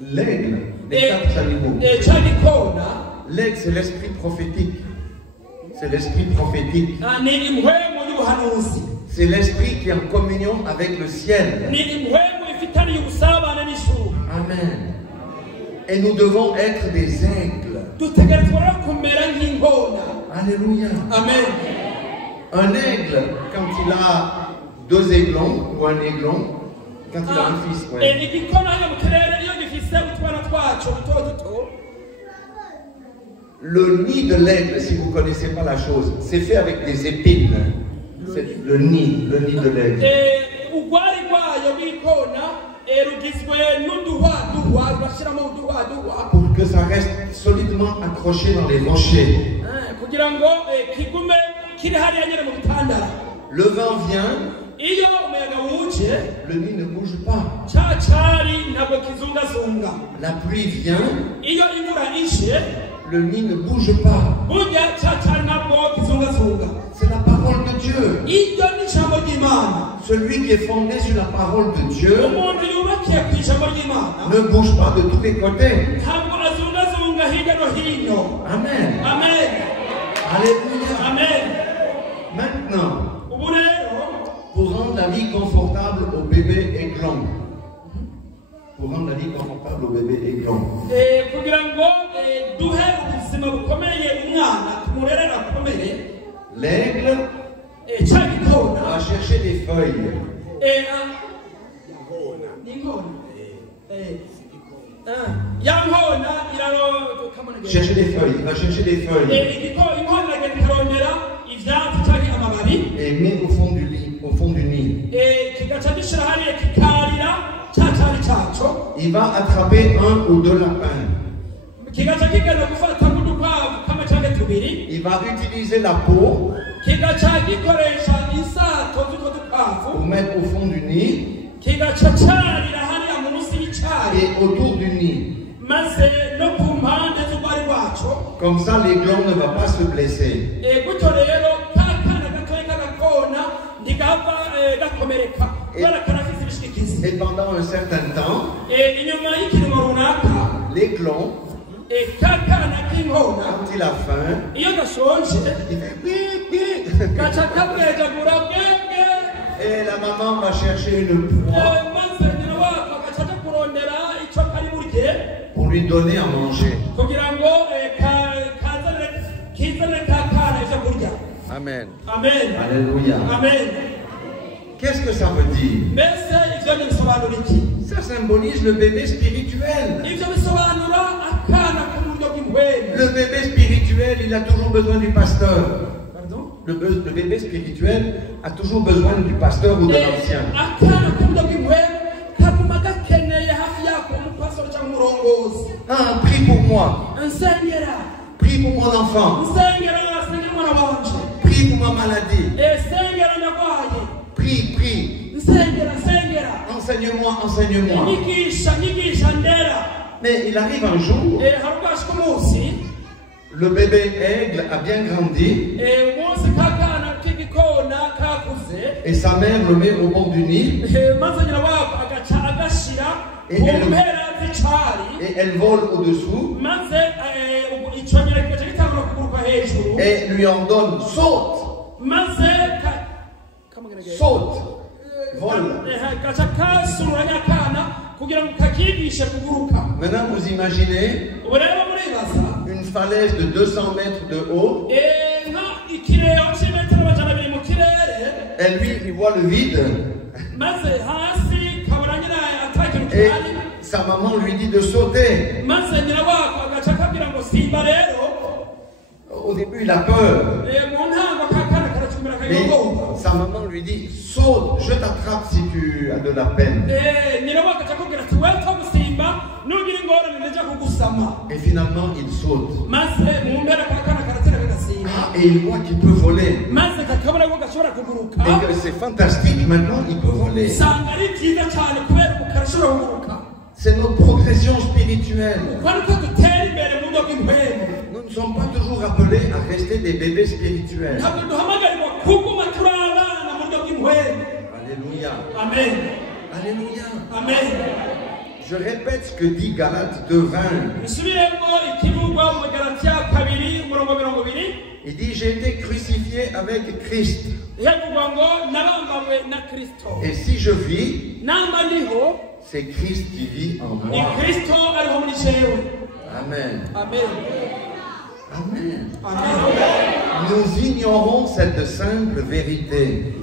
l'aigle, les 4 animaux. L'aigle, c'est l'esprit prophétique. C'est l'esprit prophétique. C'est l'esprit qui est en communion avec le ciel. Amen. Et nous devons être des aigles. Alléluia. Amen. Un aigle, quand il a 2 aiglons ou un aiglon, quand il a un fils, le nid de l'aigle, si vous ne connaissez pas la chose, c'est fait avec des épines. C'est le nid de l'aigle. Pour que ça reste solidement accroché dans les rochers. Le vent vient, le nid ne bouge pas. La pluie vient, le nid ne bouge pas. C'est la parole de Dieu. Celui qui est fondé sur la parole de Dieu ne bouge pas de tous les côtés. Amen. Amen. Alléluia. Amen. Maintenant, pour rendre la vie confortable au bébé aiglon. Pour rendre la vie confortable au bébé aiglon. L'aigle va chercher des feuilles. Chercher des feuilles, il va chercher des feuilles. Et met au fond du lit, au fond du nid. Il va attraper 1 ou 2 lapins. Il va utiliser la peau pour mettre au fond du nid et autour du nid. Comme ça, l'aiglon ne va pas se blesser. Et pendant un certain temps, l'aiglon, quand il a faim, il fait bip, bip. Et la maman va chercher une proie pour lui donner à manger. Amen. Amen. Alléluia. Amen. Qu'est-ce que ça veut dire? Ça symbolise le bébé spirituel. Le bébé spirituel, il a toujours besoin du pasteur. Pardon? Le bébé spirituel a toujours besoin du pasteur ou de l'ancien. Ah, prie pour moi. Prie pour mon enfant. Prie pour ma maladie. Prie, prie. Enseigne-moi, enseigne-moi. Mais il arrive un jour, le bébé aigle a bien grandi et sa mère le met au bord du nid et elle vole au-dessous et lui ordonne saute, saute, vole. Maintenant vous imaginez une falaise de 200 mètres de haut. Et lui, il voit le vide. Et sa maman lui dit de sauter. Au début, il a peur. Mais sa maman lui dit, saute, je t'attrape si tu as de la peine. Et finalement, il saute. Ah, et il voit qu'il peut voler. Et que c'est fantastique, maintenant il peut voler. C'est notre progression spirituelle. Nous ne sommes pas toujours appelés à rester des bébés spirituels. Alléluia. Amen. Alléluia. Amen. Je répète ce que dit Galates 2:20. Il dit, j'ai été crucifié avec Christ. Et si je vis, c'est Christ qui vit en moi. Amen. Amen. Nous ignorons cette simple vérité.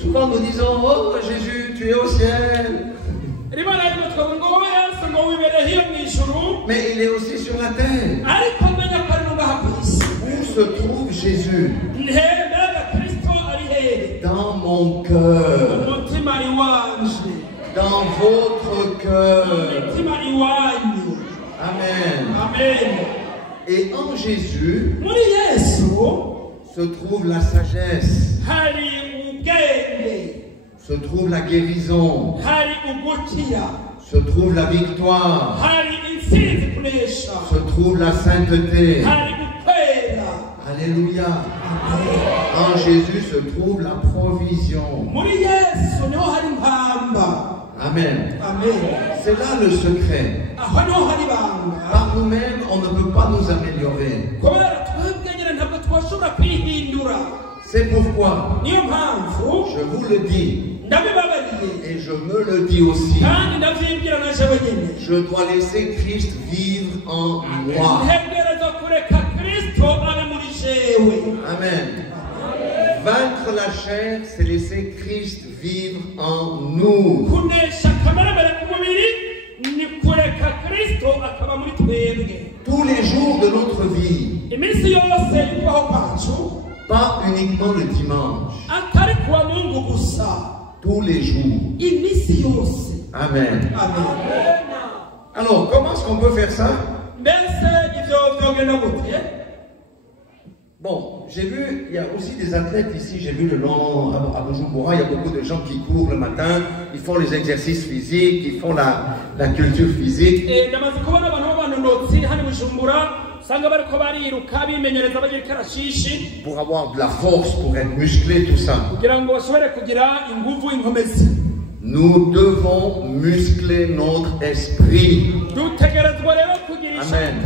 Souvent nous disons, oh Jésus, tu es au ciel. Mais il est aussi sur la terre. Où se trouve Jésus? Dans mon cœur. Dans votre cœur. Amen. Et en Jésus se trouve la sagesse, se trouve la guérison, se trouve la victoire, se trouve la sainteté. Alléluia. En Jésus se trouve la provision. Amen. C'est là le secret. Par nous-mêmes, on ne peut pas nous améliorer. C'est pourquoi je vous le dis, et je me le dis aussi, je dois laisser Christ vivre en moi. Amen. Vaincre la chair, c'est laisser Christ vivre en nous. Tous les jours de notre vie, pas uniquement le dimanche, tous les jours. Amen. Alors, comment est-ce qu'on peut faire ça? Bon, j'ai vu, il y a aussi des athlètes ici, j'ai vu le long à Bujumbura, il y a beaucoup de gens qui courent le matin, ils font les exercices physiques, ils font la culture physique. Pour avoir de la force, pour être musclé, tout ça. Nous devons muscler notre esprit. Amen.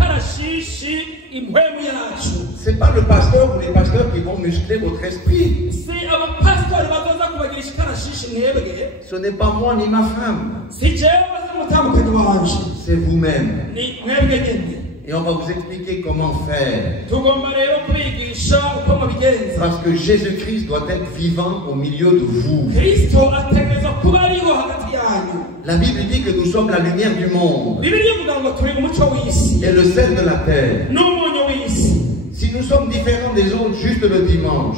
Ce n'est pas le pasteur ou les pasteurs qui vont muscler votre esprit. Ce n'est pas moi ni ma femme. C'est vous-même. Et on va vous expliquer comment faire. Parce que Jésus-Christ doit être vivant au milieu de vous. La Bible dit que nous sommes la lumière du monde et le sel de la terre. Si nous sommes différents des autres juste le dimanche,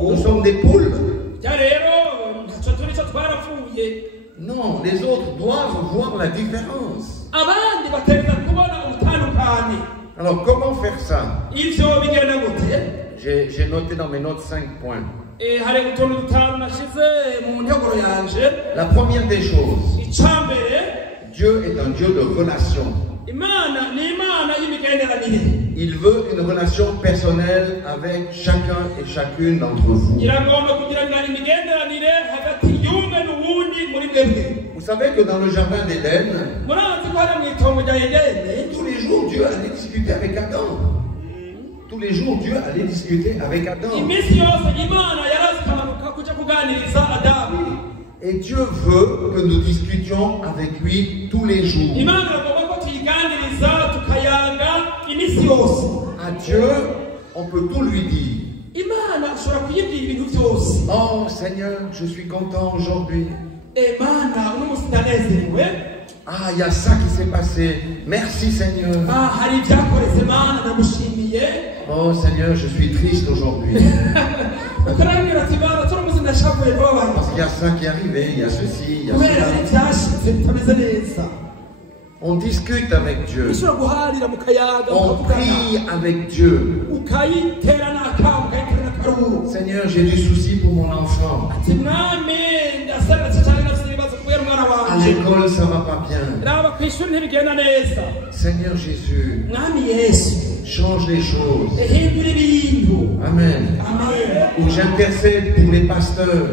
nous sommes des poules. Non, les autres doivent voir la différence. Alors comment faire ça? J'ai noté dans mes notes 5 points. La première des choses, Dieu est un Dieu de relation. Il veut une relation personnelle avec chacun et chacune d'entre vous. Vous savez que dans le jardin d'Éden, tous les jours Dieu allait discuter avec Adam. Tous les jours Dieu allait discuter avec Adam. Et Dieu veut que nous discutions avec lui tous les jours. À Dieu, on peut tout lui dire. Oh Seigneur, je suis content aujourd'hui. Ah, il y a ça qui s'est passé. Merci Seigneur. Oh Seigneur, je suis triste aujourd'hui. Parce qu'il y a ça qui est arrivé, il y a ceci, il y a cela. On discute avec Dieu. On prie avec Dieu. Seigneur, j'ai du souci pour mon enfant. À l'école, ça va pas bien. Seigneur Jésus, change les choses. Amen. Où j'intercède pour les pasteurs.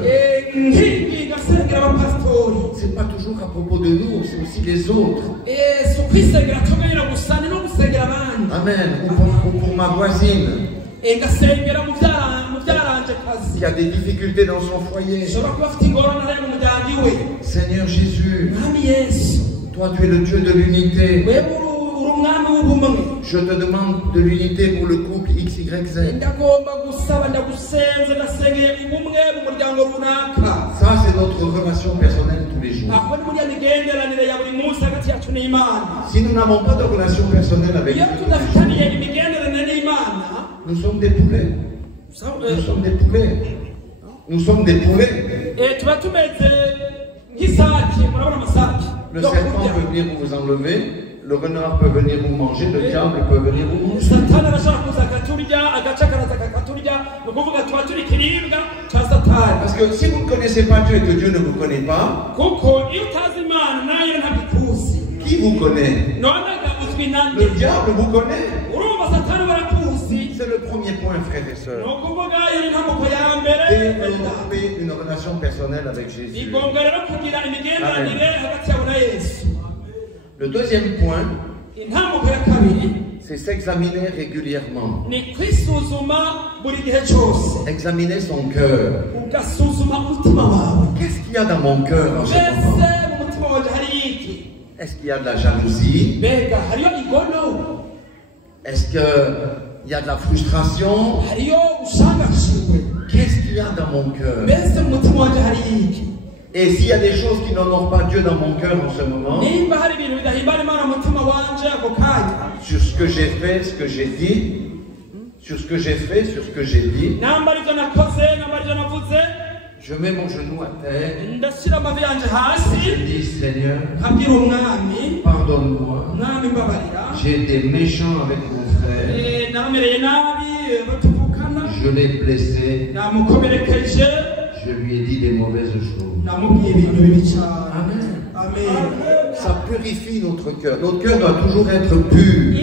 C'est pas toujours à propos de nous, c'est aussi les autres. Amen. Ou pour ma voisine qui a des difficultés dans son foyer. Seigneur Jésus, toi tu es le Dieu de l'unité. Je te demande de l'unité pour le couple XYZ. Ça, c'est notre relation personnelle tous les jours. Si nous n'avons pas de relation personnelle avec Dieu, nous sommes des poulets. Nous sommes des poulets. Nous sommes des poulets. Le serpent peut venir vous enlever. Le renard peut venir vous manger, le diable peut venir vous manger. Parce que si vous ne connaissez pas Dieu et que Dieu ne vous connaît pas, qui vous connaît? Le diable vous connaît. C'est le premier point, frères et sœurs. Développer une relation personnelle avec Jésus. Amen. Le deuxième point, c'est s'examiner régulièrement. Examiner son cœur. Qu'est-ce qu'il y a dans mon cœur en ce moment? Est-ce qu'il y a de la jalousie? Est-ce qu'il y a de la frustration? Qu'est-ce qu'il y a dans mon cœur? Et s'il y a des choses qui n'honorent pas Dieu dans mon cœur en ce moment, sur ce que j'ai fait, ce que j'ai dit, sur ce que j'ai fait, sur ce que j'ai dit, je mets mon genou à terre et je dis, Seigneur, pardonne-moi, j'ai été méchant avec mon frère, je l'ai blessé, je lui ai dit des mauvaises choses. Amen. Ça purifie notre cœur. Notre cœur doit toujours être pur.